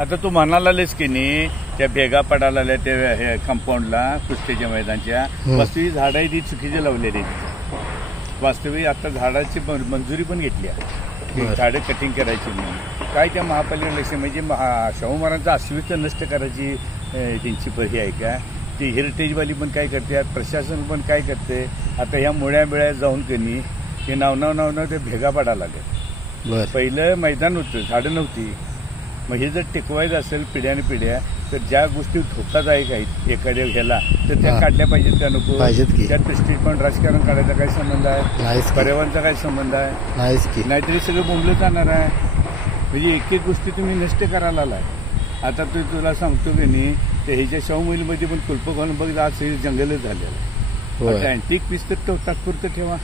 आता तू म्हणालास की नाही त्या भेगा पडायला आल्या त्या कंपाऊंडला कुस्तीच्या मैदानच्या वास्तविक झाडं ती चुकीची लावलेली वास्तविक आता झाडाची मंजुरी पण घेतली आहे झाडं कटिंग करायची म्हणून काय त्या महापालिकेला लक्ष म्हणजे शाहू महाराजांचं अस्तित्व नष्ट करायची त्यांची हे आहे का ती हेरिटेजवाली पण काय करते प्रशासन पण काय करते आता ह्या मुळ्या बिळ्या जाऊन कनी ते नाव ते भेगा पडायला लागले पहिलं मैदान होतं झाडं नव्हती मग हे जर टिकवायचं असेल पिढ्याने पिढ्या तर ज्या गोष्टी धोकादायक आहेत एखाद्या ह्याला तर त्या काढल्या पाहिजेत का नको त्यात प्रेस्टीज पण राजकारण काढायचा काय संबंध आहे पर्यावरणाचा काय संबंध आहे नाहीतरी सगळं बोंबलं जाणार आहे म्हणजे एक एक गोष्टी तुम्ही नष्ट करायला आलाय आता तुला सांगतो की नाही ते ह्याच्या शाहू महिलमध्ये पण कुलप घालून बघ आज हे जंगलच झालेलं आहे आता अँटिक पीस तर तात्पुरतं ठेवा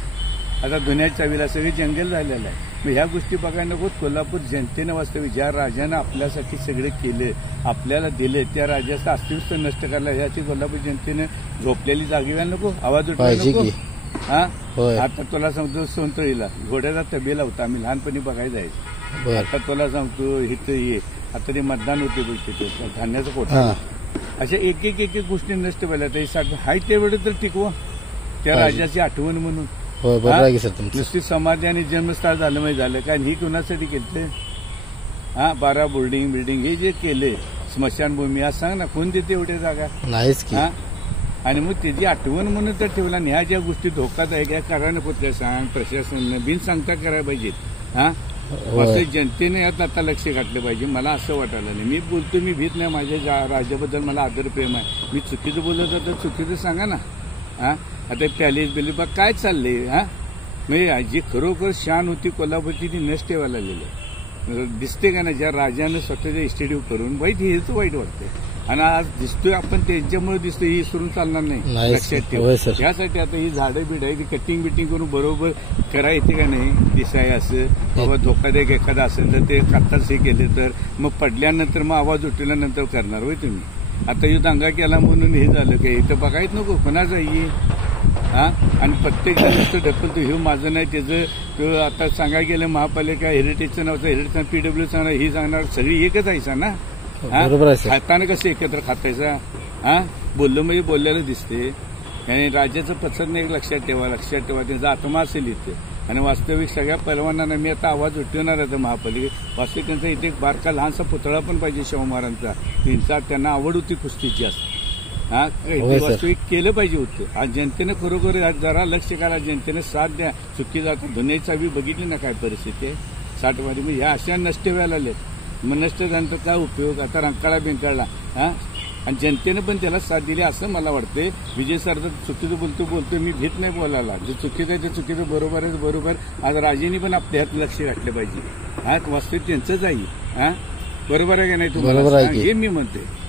आता दुनियाच्या चावीला सगळे जंगल झालेलं आहे मग ह्या गोष्टी बघायला नको कोल्हापूर जनतेनं वास्तविक ज्या राजानं आपल्यासाठी सगळे केले आपल्याला दिले त्या राजाचं अस्तित्व नष्ट करायला ह्याची कोल्हापूर जनतेनं झोपलेली जागी व्हायला नको आवाज उठवायला नको हा आता तुला सांगतो सोनतळीला घोड्याचा तबेला होता आम्ही लहानपणी बघायला जायचो आता तुला सांगतो इथं ये आता ते मतदान होते बघ तिथे धान्याचं कोटा अशा एक एक गोष्टी नष्ट व्हायला हाय तेवढे तर टिकवा त्या राजाची आठवण म्हणून नुसती समाधी आणि जन्मस्थळ झालं माहिती झालं कारण ही कुणासाठी केलं 12 बिल्डिंग हे जे केले स्मशानभूमी आज सांग ना कोण देते एवढ्या जागा नाहीच की आणि मग त्याची आठवण म्हणून तर ठेवला आणि ह्या ज्या गोष्टी धोकादायक या करायला कुठल्या सांग प्रशासनानं बिन सांगता करायला पाहिजेत जनतेने यात आता लक्ष घातलं पाहिजे मला असं वाटायला नाही मी बोलतो मी भीत नाही माझ्या राज्याबद्दल मला आदर प्रेम आहे मी चुकीचं बोलत तर चुकीचं सांगा ना आता पॅलेस बिलेस काय चाललंय म्हणजे जी खरोखर शान होती कोल्हापूरची ती नष्ट व्हायला लागलेली दिसते का ना ज्या राजानं स्वतःच्या इस्टेडिओ करून वाईट हेच वाईट वाटतंय आणि आज दिसतोय आपण त्यांच्यामुळे दिसतोय ही सोडून चालणार नाही लक्षात ठेवा यासाठी आता ही झाडं बिड आहे ती कटिंग बिटिंग करून बरोबर करा येते का नाही दिसाय असं बाबा धोकादायक एखादा असेल तर ते काताच हे केले तर मग पडल्यानंतर मग आवाज उठवल्यानंतर करणार होय तुम्ही आता हे दंगा केला म्हणून हे झालं काय इथं बघायच नको कोणाचा ही आणि प्रत्येक जण ढकलतो हे माझं नाही त्याचं तो आता सांगायला गेलं महापालिका हेरिटेजचं नव्हतं हेरिटेज पीडब्ल्यू सांगणार ही सांगणार सगळी एकच आहे ना खाताना कसं एकत्र खातायचा बोललं म्हणजे बोलल्याला दिसते आणि राज्याचं पसंत नाही लक्षात ठेवा त्यांचा आत्मा असेल इथे आणि वास्तविक सगळ्या पैलवानांना मी आता आवाज उठवणार आहे महापालिकेत वास्तविक त्यांचा इथे एक बारका लहानसा पुतळा पण पाहिजे शाहू महाराजांचा त्यांना आवड होती कुस्तीची असते वास्तविक केलं पाहिजे होतं आज जनतेनं खरोखर जरा लक्ष करा जनतेनं साथ द्या चुकी जाते दुनियाची बी बघितली ना काय परिस्थिती आहे 60 मध्ये मग ह्या अशा नष्ट व्हायला लागल्यात मग नष्ट झाल्यानंतर काय उपयोग आता रंकाळा बिंकाळला आणि जनतेनं पण त्याला साथ दिली असं मला वाटतंय विजय सर चुकीचं बोलतोय मी भीत नाही बोलायला जे चुकीचं आहे ते चुकीचं बरोबर आज राजेंनी पण आपल्या ह्यात लक्ष घातलं पाहिजे वास्तविक त्यांचंच आहे बरोबर आहे का नाही तुम्हाला हे मी म्हणते